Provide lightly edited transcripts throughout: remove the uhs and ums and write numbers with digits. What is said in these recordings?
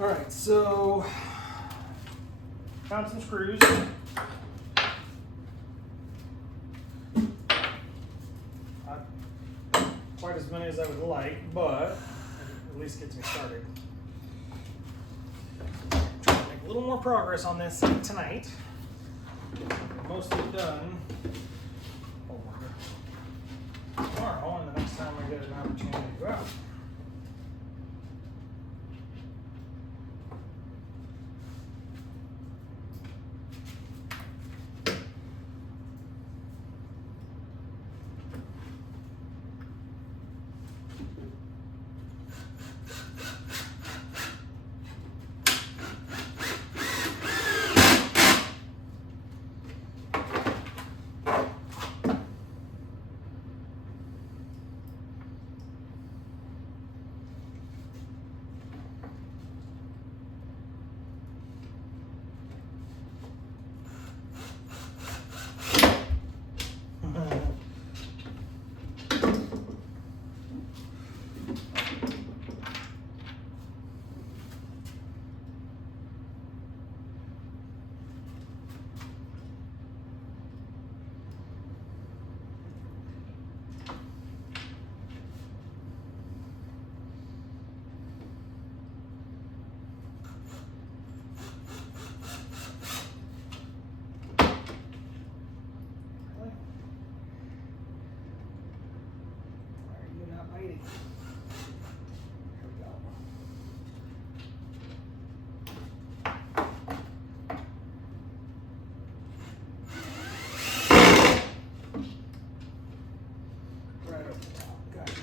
All right, so found some screws. Not quite as many as I would like, but at least gets me started. Try to make a little more progress on this tonight. Mostly done tomorrow, and the next time I get an opportunity to go out. Here we go. Right over the top. Got it.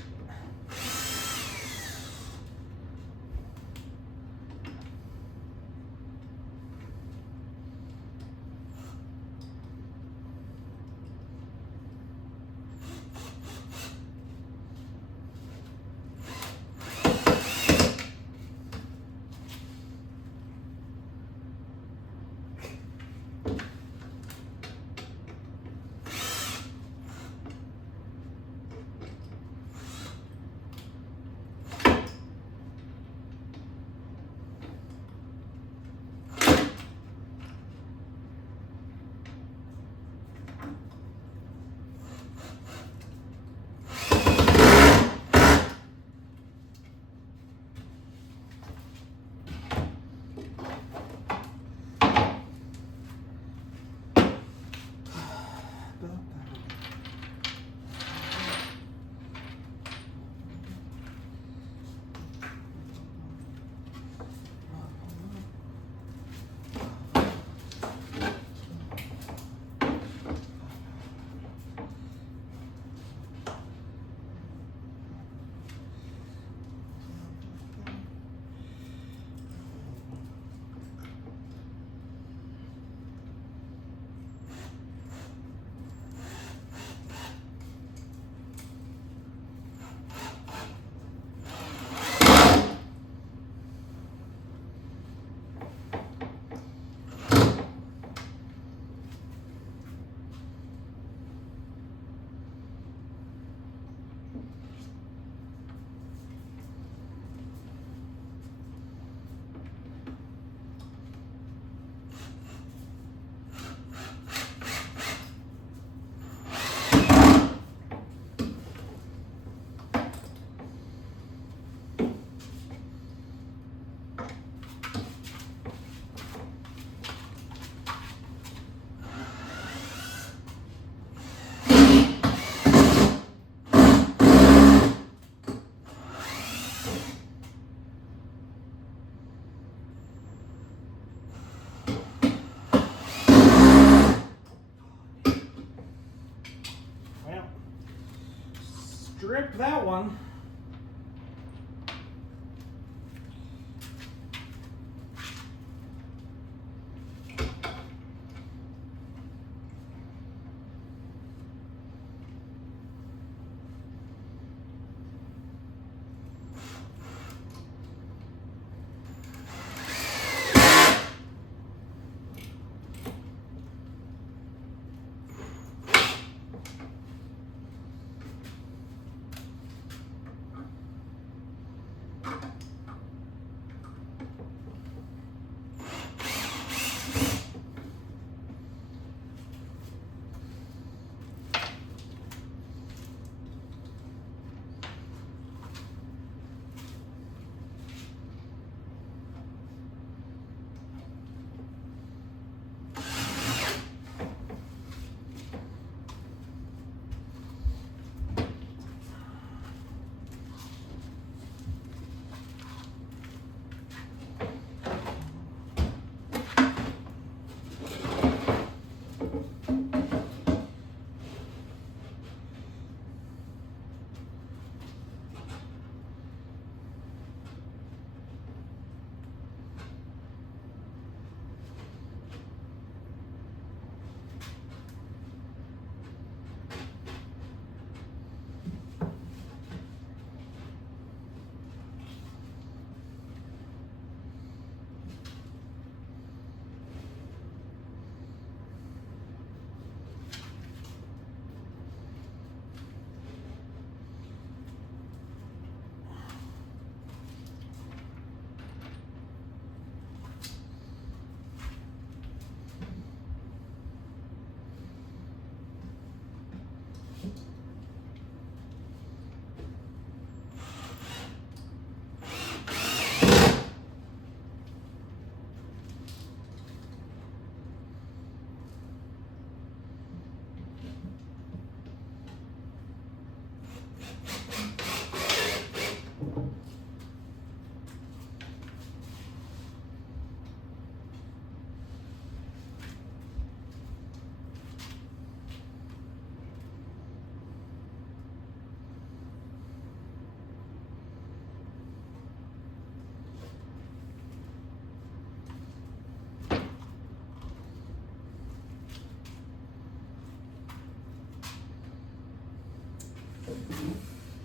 Strip that one.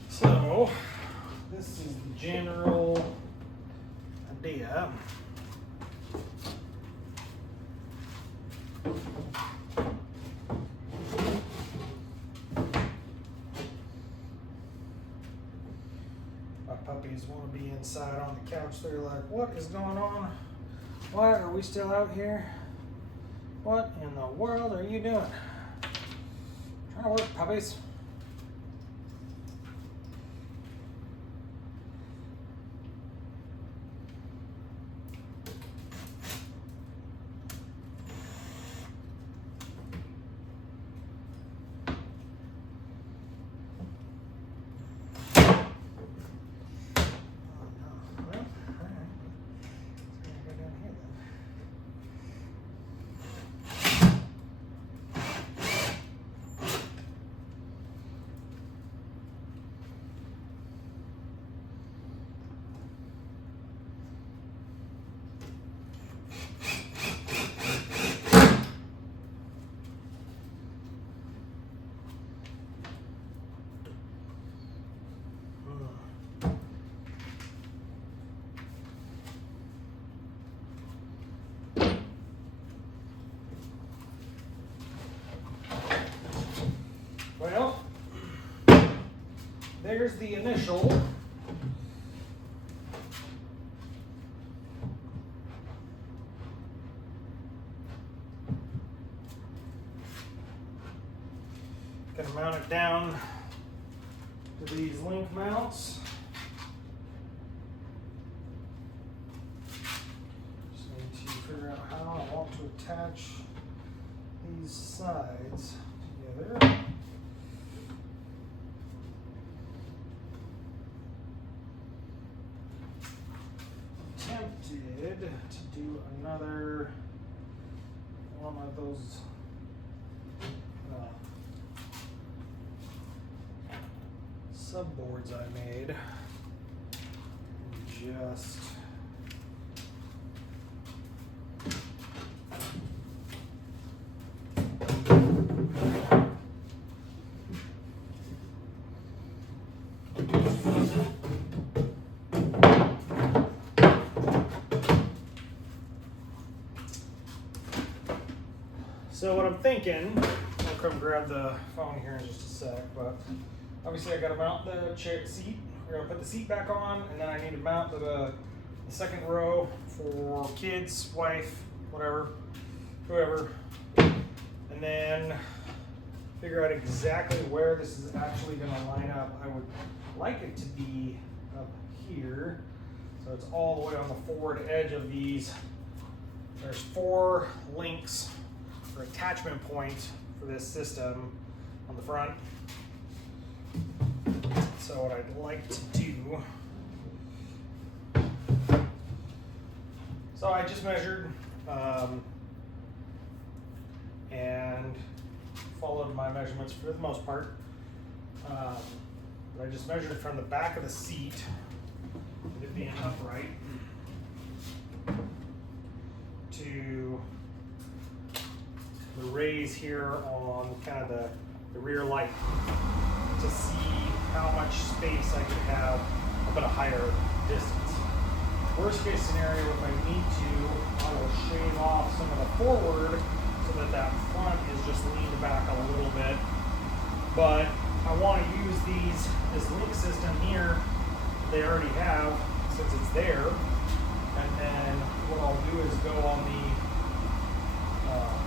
So this is the general idea. My puppies want to be inside on the couch. They're like, what is going on? Why are we still out here? What in the world are you doing? Trying to work, puppies. Well, there's the initial. Gonna mount it down to these link mounts. Just need to figure out how I want to attach these sides together. Tempted to do another one of those subboards I made. Just so what I'm thinking, I'll come grab the phone here in just a sec, but obviously I gotta mount the chair seat. We're gonna put the seat back on, and then I need to mount the second row for kids, wife, whatever, whoever, and then figure out exactly where this is actually gonna line up. I would like it to be up here, so it's all the way on the forward edge of these. There's 4 links or attachment points for this system on the front. So what I'd like to do, so I just measured and followed my measurements for the most part. But I just measured it from the back of the seat, with it being upright, to the raise here on kind of the rear light, to see how much space I could have up at a higher distance. Worst case scenario, if I need to, I will shave off some of the forward so that front is just leaned back a little bit. But I want to use this link system here they already have, since it's there. And then what I'll do is go on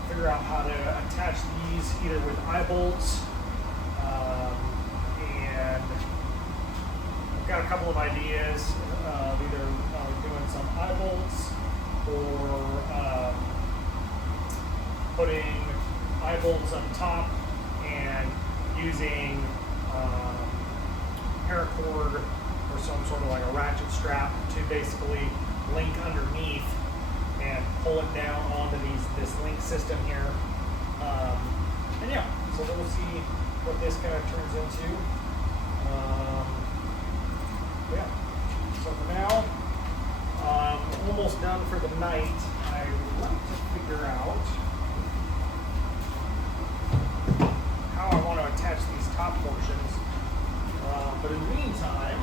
figure out how to attach these either with eye bolts, and I've got a couple of ideas of either doing some eye bolts or putting eye bolts up top and using paracord or some sort of like a ratchet strap to basically link underneath and pull it down onto this link system here. And yeah, so we'll see what this kind of turns into. Yeah, so for now, almost done for the night. I would like to figure out how I want to attach these top portions. But in the meantime,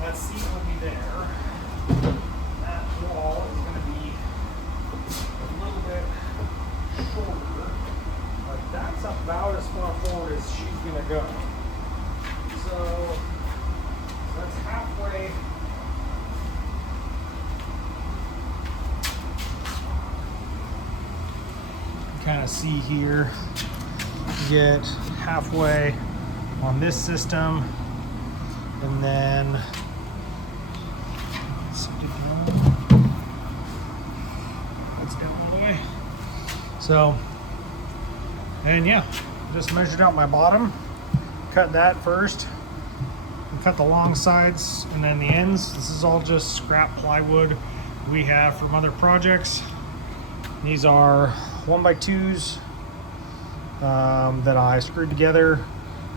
that seat will be there. That wall is going to be a little bit shorter, but that's about as far forward as she's going to go. So that's halfway. Kind of see here, get halfway on this system, and then let's get all the way. So, and yeah, just measured out my bottom, cut that first, and cut the long sides and then the ends. This is all just scrap plywood we have from other projects. These are 1x2s that I screwed together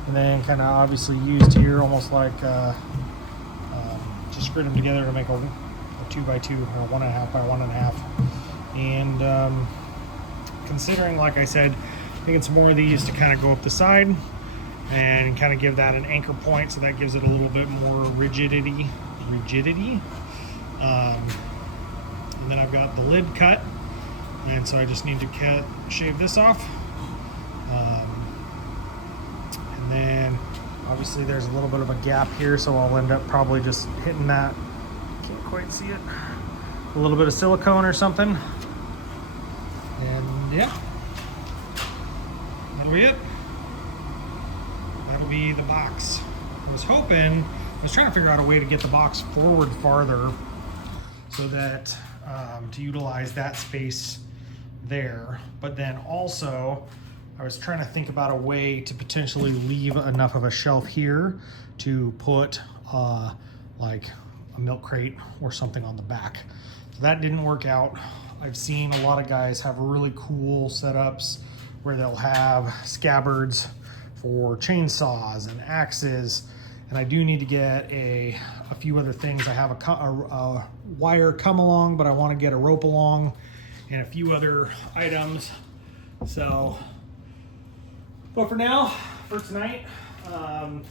and then kind of obviously used here, almost like just screwed them together to make a 2x2 or 1.5 by 1.5. And considering, like I said, taking some more of these to kind of go up the side and kind of give that an anchor point, so that gives it a little bit more rigidity. And then I've got the lid cut, and so I just need to shave this off. And then obviously there's a little bit of a gap here, so I'll end up probably just hitting that, can't quite see it, a little bit of silicone or something. And yeah, that'll be it. That'll be the box. I was trying to figure out a way to get the box forward farther so that to utilize that space there, but then also I was trying to think about a way to potentially leave enough of a shelf here to put like a milk crate or something on the back. So that didn't work out. I've seen a lot of guys have really cool setups where they'll have scabbards for chainsaws and axes, and I do need to get a few other things. I have a wire come along, but I want to get a rope along and a few other items. So, but for now, for tonight, I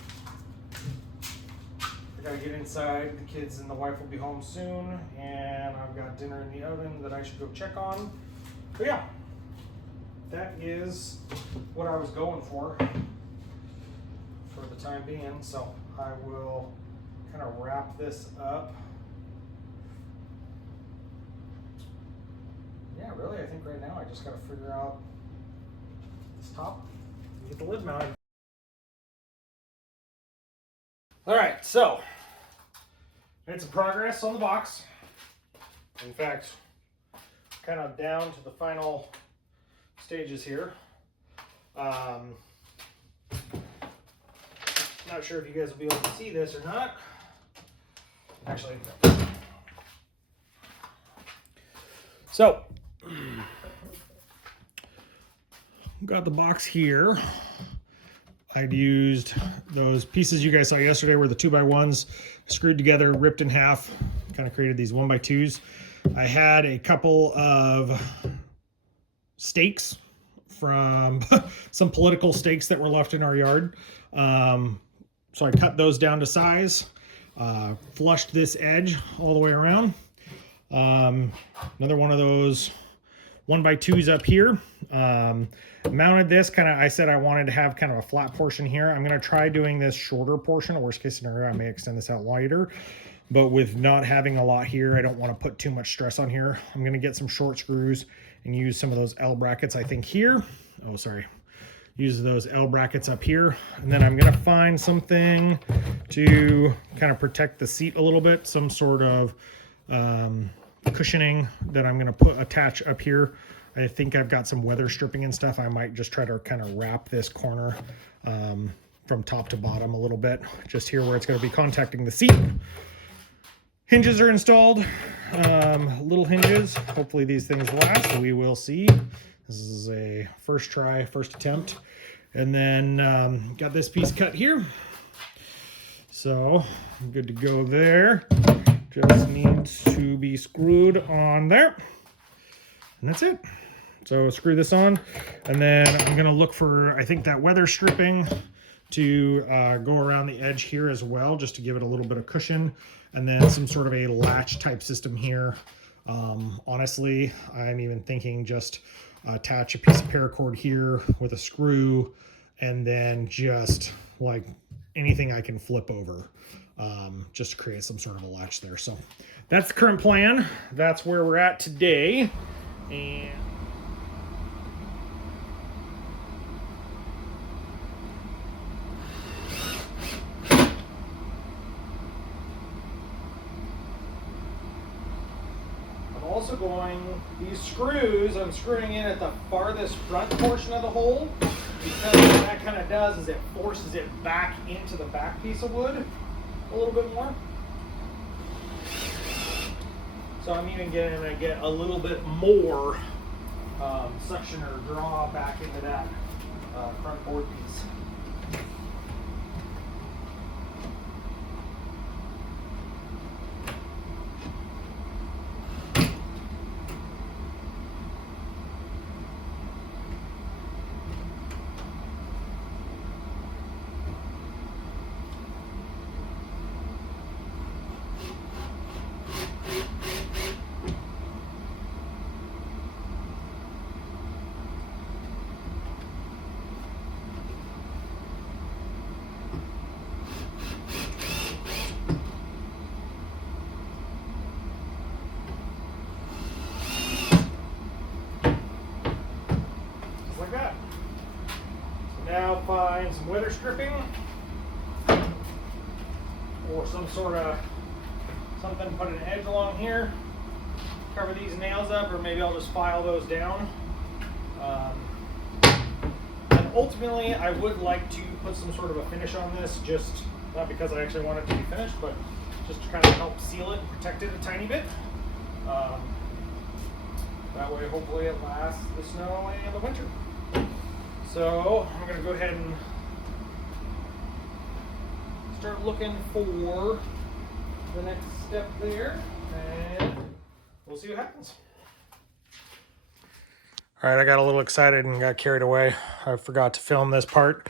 gotta get inside. The kids and the wife will be home soon, and I've got dinner in the oven that I should go check on. But yeah, that is what I was going for the time being. So I will kind of wrap this up. Yeah, really, I think right now I just got to figure out this top and get the lid mounted. All right, so made some progress on the box. In fact, kind of down to the final stages here. Not sure if you guys will be able to see this or not. Actually, so got the box here. I'd used those pieces you guys saw yesterday were the 2x1s, screwed together, ripped in half, kind of created these 1x2s. I had a couple of stakes from some political stakes that were left in our yard. So I cut those down to size, flushed this edge all the way around. Another one of those 1x2s up here. Mounted this I said I wanted to have kind of a flat portion here. I'm going to try doing this shorter portion. Worst case scenario, I may extend this out wider. But with not having a lot here, I don't want to put too much stress on here. I'm going to get some short screws and use some of those L brackets, I think, here. Oh, sorry. Use those L brackets up here. And then I'm going to find something to kind of protect the seat a little bit. Some sort of cushioning that I'm going to attach up here. I think I've got some weather stripping and stuff. I might just try to kind of wrap this corner from top to bottom a little bit, just here where it's going to be contacting the seat. Hinges are installed, little hinges. Hopefully these things last. We will see. This is a first try, first attempt. And then got this piece cut here. So I'm good to go there. Just needs to be screwed on there. And that's it. So screw this on, and then I'm gonna look for, I think, that weather stripping to go around the edge here as well, just to give it a little bit of cushion, and then some sort of a latch type system here. Honestly, I'm even thinking just attach a piece of paracord here with a screw, and then just like anything I can flip over, just to create some sort of a latch there. So that's the current plan. That's where we're at today. And also going, these screws I'm screwing in at the farthest front portion of the hole, because what that kind of does is it forces it back into the back piece of wood a little bit more. So I'm even going to get a little bit more suction or draw back into that front board piece. Like that. So now find some weather stripping or some sort of something, put an edge along here, cover these nails up, or maybe I'll just file those down. And ultimately I would like to put some sort of a finish on this, just not because I actually want it to be finished, but just to kind of help seal it and protect it a tiny bit. That way hopefully it lasts the snow and the winter. So I'm going to go ahead and start looking for the next step there, and we'll see what happens. All right, I got a little excited and got carried away. I forgot to film this part.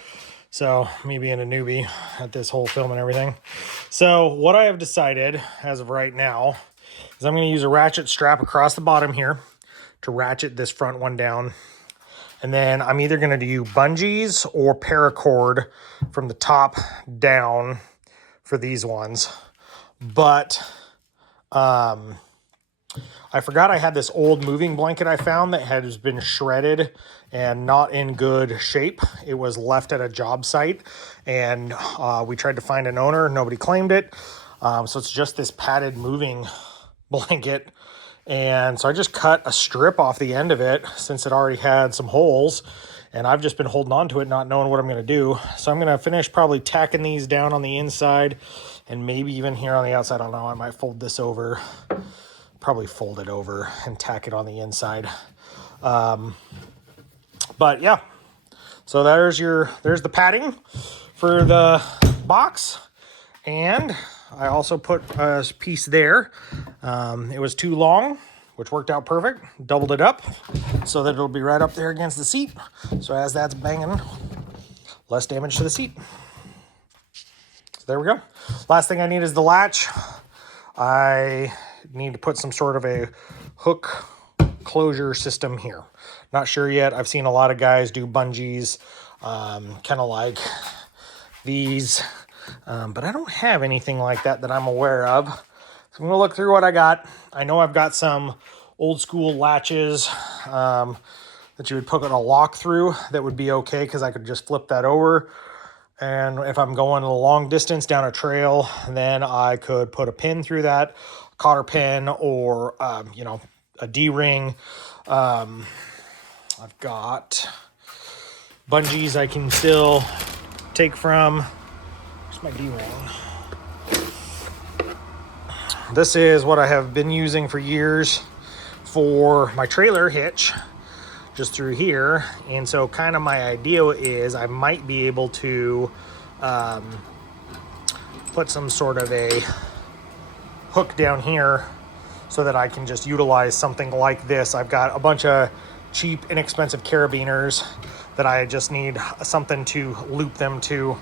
So me being a newbie at this whole film and everything. So what I have decided as of right now is I'm going to use a ratchet strap across the bottom here to ratchet this front one down. And then I'm either going to do bungees or paracord from the top down for these ones. But I forgot I had this old moving blanket I found that has been shredded and not in good shape. It was left at a job site, and we tried to find an owner. Nobody claimed it. So it's just this padded moving blanket. And so I just cut a strip off the end of it since it already had some holes, and I've just been holding on to it, not knowing what I'm going to do. So I'm going to finish probably tacking these down on the inside, and maybe even here on the outside. I don't know, I might fold this over, probably fold it over and tack it on the inside. But yeah, so there's the padding for the box. And I also put a piece there. It was too long, which worked out perfect. Doubled it up so that it'll be right up there against the seat. So as that's banging, less damage to the seat. So there we go. Last thing I need is the latch. I need to put some sort of a hook closure system here. Not sure yet. I've seen a lot of guys do bungees, kind of like these. But I don't have anything like that I'm aware of. So I'm going to look through what I got. I know I've got some old school latches that you would put a lock through that would be okay, because I could just flip that over. And if I'm going a long distance down a trail, then I could put a pin through that, a cotter pin, or, a D-ring. I've got bungees I can still take from. My D-ring. This is what I have been using for years for my trailer hitch, just through here. And so kind of my idea is I might be able to put some sort of a hook down here so that I can just utilize something like this. I've got a bunch of cheap, inexpensive carabiners that I just need something to loop them to,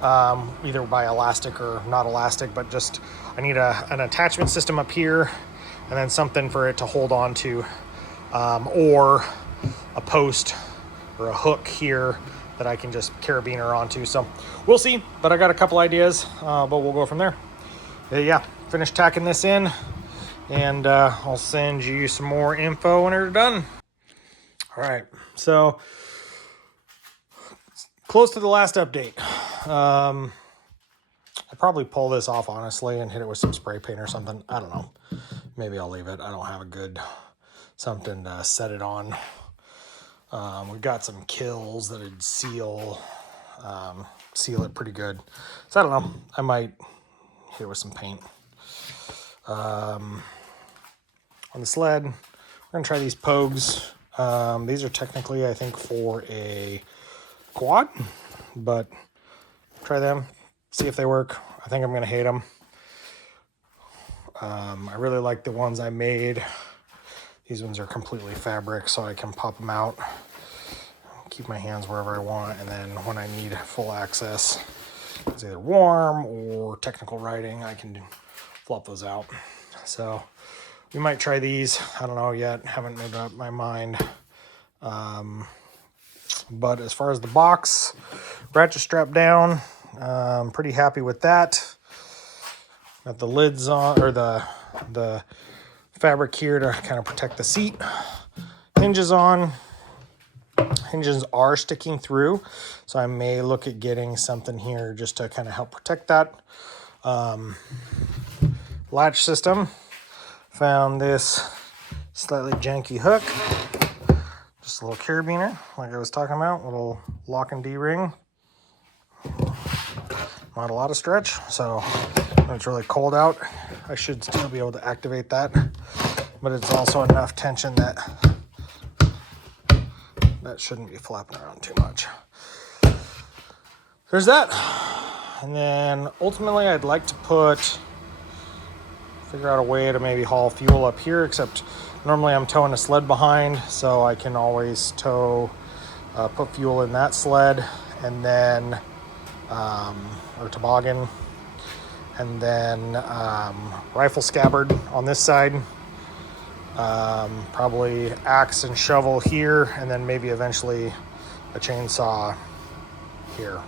either by elastic or not elastic, but just I need an attachment system up here and then something for it to hold on to, or a post or a hook here that I can just carabiner onto. So we'll see, but I got a couple ideas, but we'll go from there. Yeah, finish tacking this in, and I'll send you some more info when it's done. All right, so close to the last update. I'll probably pull this off, honestly, and hit it with some spray paint or something. I don't know. Maybe I'll leave it. I don't have a good something to set it on. We've got some kills that would seal it pretty good. So I don't know. I might hit it with some paint. On the sled, we're going to try these Pogues. These are technically, I think, for a quad, but try them, see if they work. I think I'm going to hate them. I really like the ones I made. These ones are completely fabric, so I can pop them out, keep my hands wherever I want, and then when I need full access, it's either warm or technical riding, I can flop those out. So we might try these. I don't know yet. Haven't made up my mind. But as far as the box, ratchet strap down, pretty happy with that. Got the lids on, or the fabric here to kind of protect the seat. Hinges on. Hinges are sticking through, so I may look at getting something here just to kind of help protect that. Latch system. Found this slightly janky hook. Just a little carabiner, like I was talking about, little lock and D-ring. Not a lot of stretch, so when it's really cold out, I should still be able to activate that. But it's also enough tension that shouldn't be flapping around too much. There's that. And then ultimately I'd like to figure out a way to maybe haul fuel up here, except normally I'm towing a sled behind, so I can always put fuel in that sled, and then, or toboggan, and then rifle scabbard on this side, probably axe and shovel here, and then maybe eventually a chainsaw here,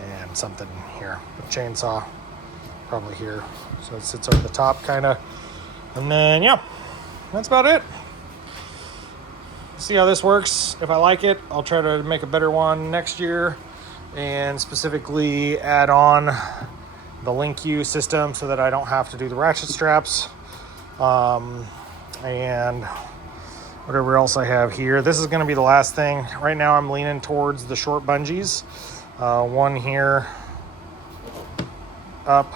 and something here. A chainsaw probably here, so it sits over the top kind of, and then yeah, that's about it. See how this works. If I like it, I'll try to make a better one next year, and specifically add on the link U system so that I don't have to do the ratchet straps, and whatever else I have here. This is going to be the last thing. Right now I'm leaning towards the short bungees, one here up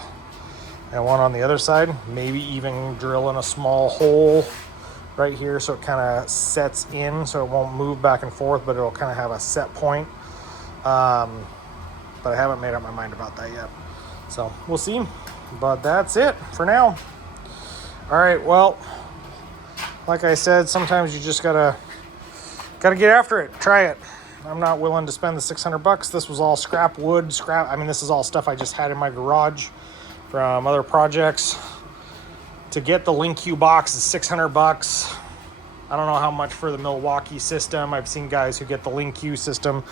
and one on the other side, maybe even drill in a small hole right here so it kind of sets in, so it won't move back and forth, but it'll kind of have a set point. But I haven't made up my mind about that yet, so we'll see. But that's it for now. All right, well, like I said, sometimes you just gotta get after it, try it. I'm not willing to spend the $600. This was all scrap wood, I mean, this is all stuff I just had in my garage from other projects. To get the Link Q box is $600. I don't know how much for the Milwaukee system. I've seen guys who get the Link Q system,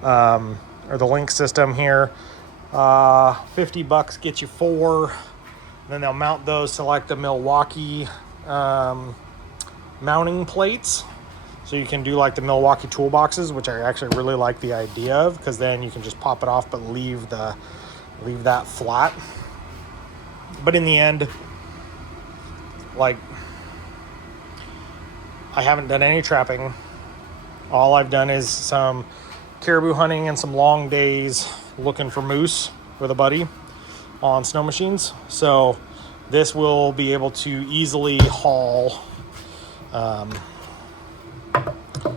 or the Link system here. $50 gets you 4. Then they'll mount those to like the Milwaukee mounting plates. So you can do like the Milwaukee toolboxes, which I actually really like the idea of, because then you can just pop it off but leave that flat. But in the end, like, I haven't done any trapping. All I've done is some caribou hunting and some long days looking for moose with a buddy on snow machines. So this will be able to easily haul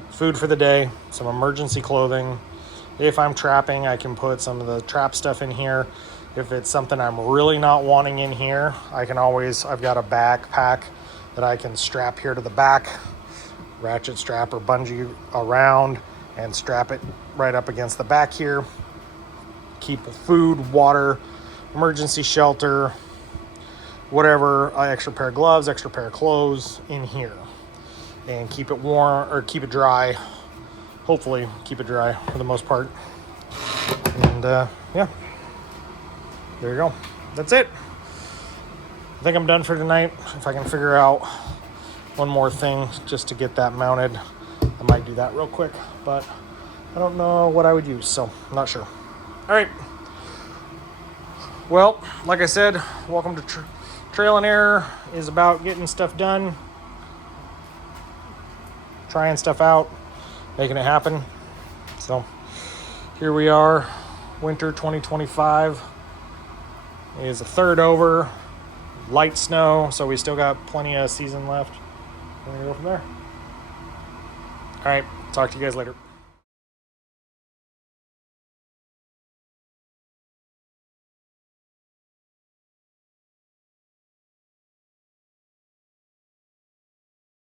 food for the day, some emergency clothing. If I'm trapping, I can put some of the trap stuff in here. If it's something I'm really not wanting in here, I've got a backpack that I can strap here to the back, ratchet strap or bungee around, and strap it right up against the back here. Keep food, water, emergency shelter, whatever, extra pair of gloves, extra pair of clothes in here. And keep it warm, or keep it dry. Hopefully keep it dry for the most part. And yeah, there you go. That's it. I think I'm done for tonight. If I can figure out one more thing just to get that mounted, I might do that real quick, but I don't know what I would use, so I'm not sure. All right. Well, like I said, welcome to Trail and Error is about getting stuff done, trying stuff out, making it happen. So here we are, winter 2025 is a third over, light snow, so we still got plenty of season left. We're gonna go from there. All right, talk to you guys later.